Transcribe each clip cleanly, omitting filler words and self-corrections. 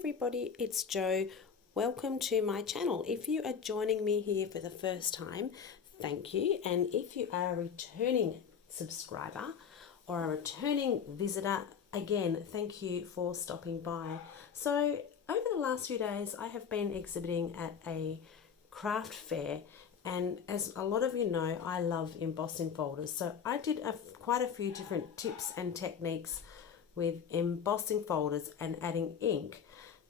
everybody, it's Jo. Welcome to my channel. If you are joining me here for the first time, thank you. And if you are a returning subscriber or a returning visitor, again, thank you for stopping by. So over the last few days, I have been exhibiting at a craft fair, and as a lot of you know, I love embossing folders. So I did quite a few different tips and techniques with embossing folders and adding ink.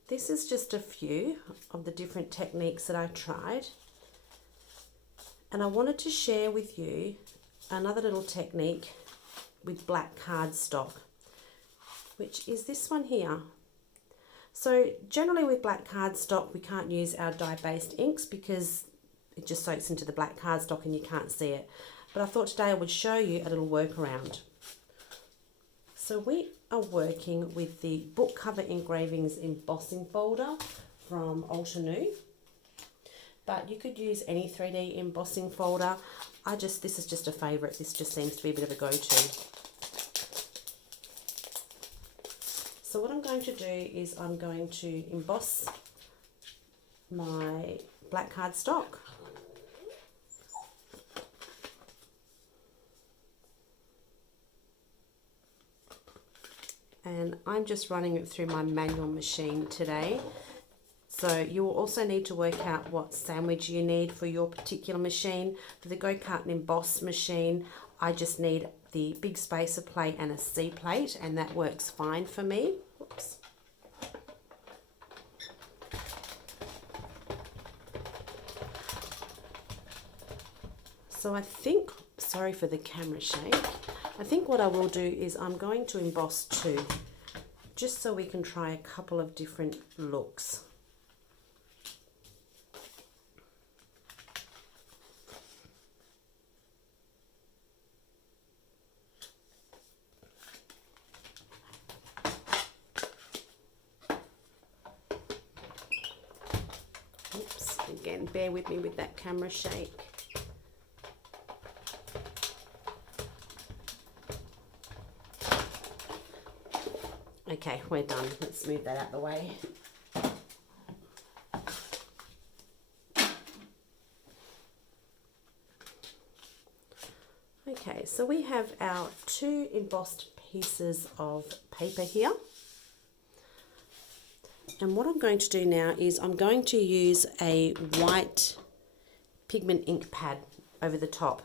This is just a few of the different techniques that I tried, and I wanted to share with you another little technique with black cardstock, which is this one here. So generally with black cardstock we can't use our dye-based inks because it just soaks into the black cardstock and you can't see it, but I thought today I would show you a little workaround. So we are working with the book cover engravings embossing folder from Altenew, but you could use any 3D embossing folder. This is just a favourite. This just seems to be a bit of a go-to. So what I'm going to do is I'm going to emboss my black cardstock. And I'm just running it through my manual machine today. So you will also need to work out what sandwich you need for your particular machine. For the Go Cut and Emboss machine, I just need the big spacer plate and a C plate, and that works fine for me. Whoops. So I think, sorry for the camera shake, I think what I will do is I'm going to emboss two, just so we can try a couple of different looks. Oops, again, bear with me with that camera shake. Okay, we're done. Let's move that out of the way. Okay, so we have our two embossed pieces of paper here. And what I'm going to do now is I'm going to use a white pigment ink pad over the top.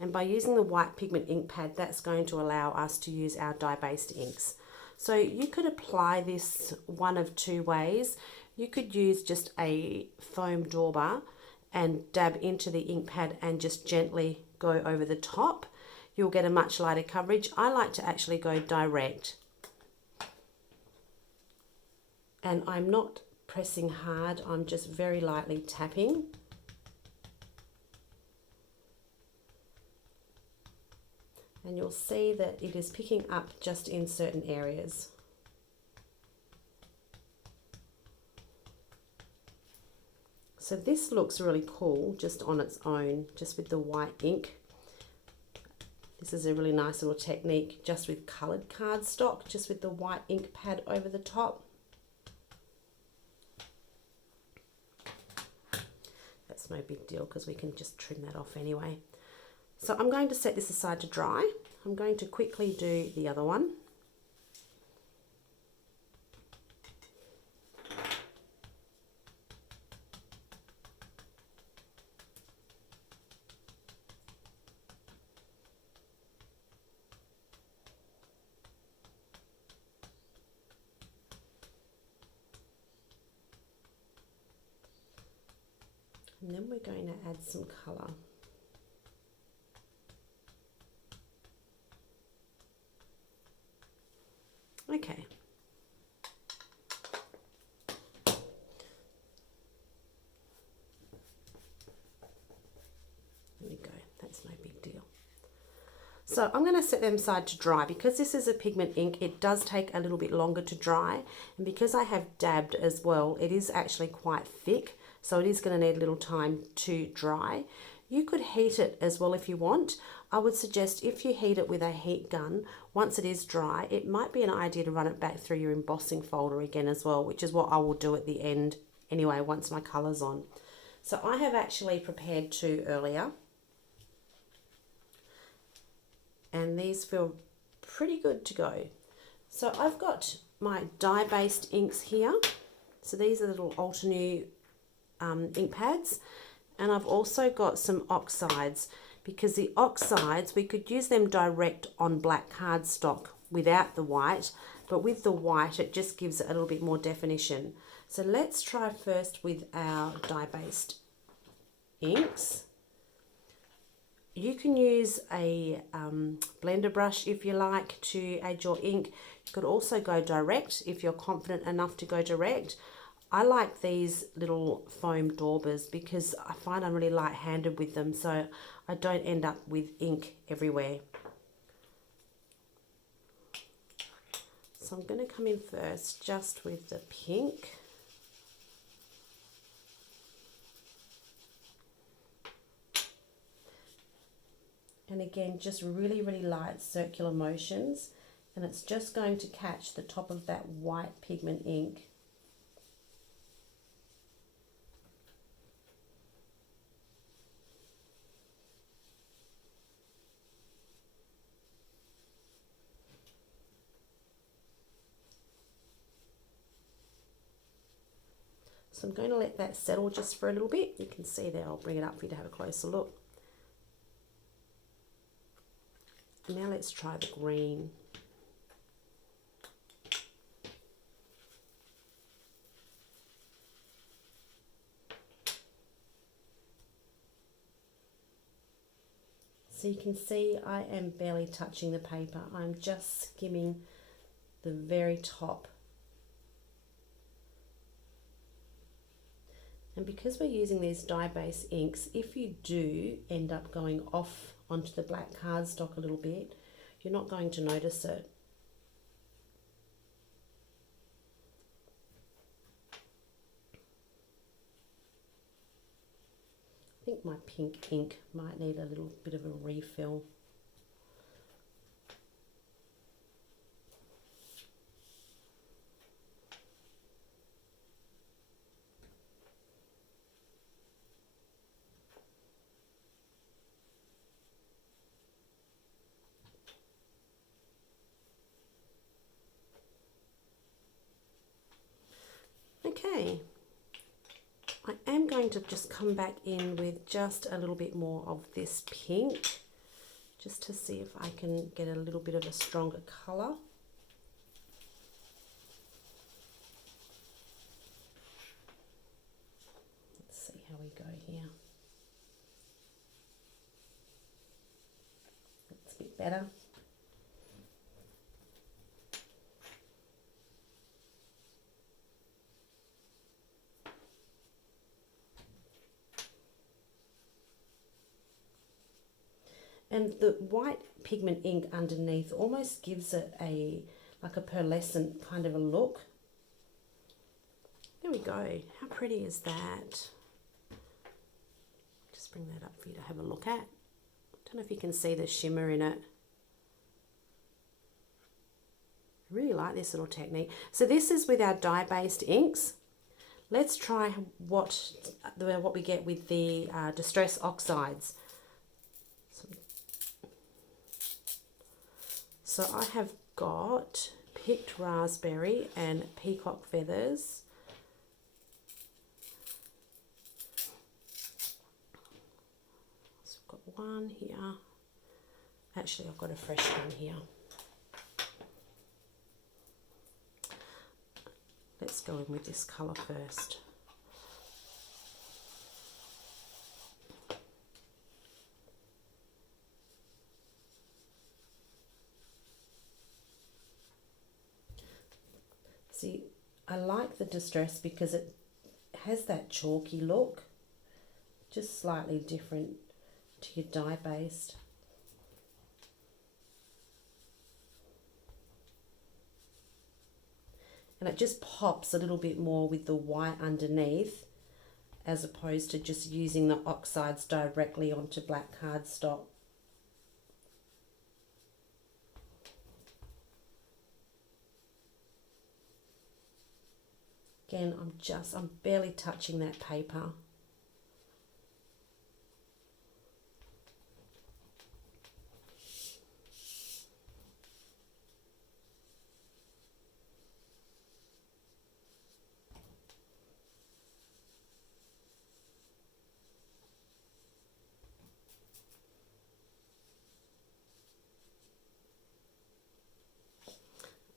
And by using the white pigment ink pad, that's going to allow us to use our dye-based inks. So you could apply this one of two ways. You could use just a foam dauber and dab into the ink pad and just gently go over the top. You'll get a much lighter coverage. I like to actually go direct. And I'm not pressing hard, I'm just very lightly tapping. And you'll see that it is picking up just in certain areas. So this looks really cool just on its own, just with the white ink. This is a really nice little technique just with coloured cardstock, just with the white ink pad over the top. That's no big deal because we can just trim that off anyway. So I'm going to set this aside to dry. I'm going to quickly do the other one. And then we're going to add some colour. Okay. There we go, that's no big deal. So I'm going to set them aside to dry. Because this is a pigment ink, it does take a little bit longer to dry, and because I have dabbed as well, it is actually quite thick, so it is going to need a little time to dry. You could heat it as well if you want. I would suggest if you heat it with a heat gun, once it is dry, it might be an idea to run it back through your embossing folder again as well, which is what I will do at the end anyway, once my colour's on. So I have actually prepared 2 earlier. And these feel pretty good to go. So I've got my dye-based inks here. So these are little Altenew ink pads. And I've also got some oxides, because the oxides, we could use them direct on black cardstock without the white, but with the white it just gives it a little bit more definition. So let's try first with our dye-based inks. You can use a blender brush if you like to add your ink. You could also go direct if you're confident enough to go direct. I like these little foam daubers because I find I'm really light-handed with them, so I don't end up with ink everywhere. So I'm going to come in first just with the pink. And again, just really, really light circular motions, and it's just going to catch the top of that white pigment ink. So I'm going to let that settle just for a little bit. You can see there, I'll bring it up for you to have a closer look. Now let's try the green. So you can see I am barely touching the paper. I'm just skimming the very top. And because we're using these dye-based inks, if you do end up going off onto the black cardstock a little bit, you're not going to notice it. I think my pink ink might need a little bit of a refill. Okay, I am going to just come back in with just a little bit more of this pink, just to see if I can get a little bit of a stronger colour. Let's see how we go here. That's a bit better. And the white pigment ink underneath almost gives it like a pearlescent kind of a look. There we go. How pretty is that? Just bring that up for you to have a look at. Don't know if you can see the shimmer in it. I really like this little technique. So this is with our dye-based inks. Let's try what we get with the Distress Oxides. So I have got picked raspberry and peacock feathers. So I've got one here. Actually, I've got a fresh one here. Let's go in with this colour first. See, I like the Distress because it has that chalky look, just slightly different to your dye-based. And it just pops a little bit more with the white underneath, as opposed to just using the oxides directly onto black cardstock. Again, I'm barely touching that paper.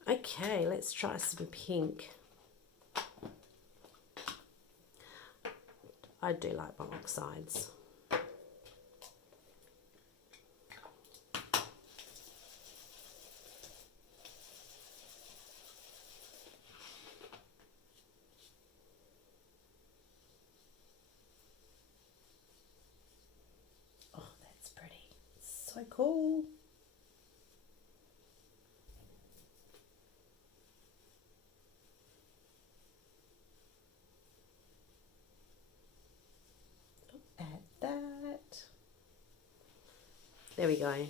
Okay, let's try some pink. I do like my oxides. Oh, that's pretty. So cool. Add that. There we go.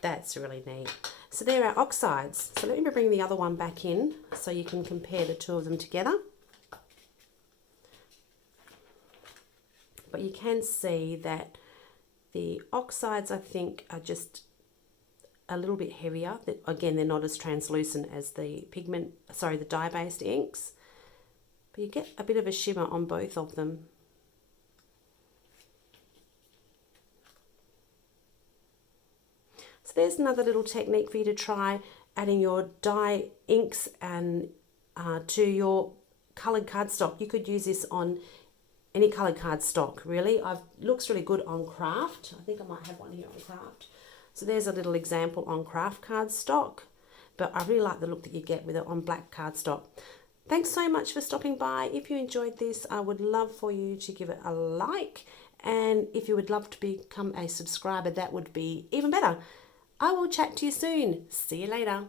That's really neat. So there are oxides. So let me bring the other one back in so you can compare the two of them together. But you can see that the oxides, I think, are just a little bit heavier. Again, they're not as translucent as the the dye-based inks. But you get a bit of a shimmer on both of them. So there's another little technique for you to try, adding your dye inks and to your coloured cardstock. You could use this on any coloured cardstock, really. Looks really good on craft. I think I might have one here on craft. So there's a little example on craft cardstock, but I really like the look that you get with it on black cardstock. Thanks so much for stopping by. If you enjoyed this, I would love for you to give it a like, and if you would love to become a subscriber, that would be even better. I will chat to you soon. See you later.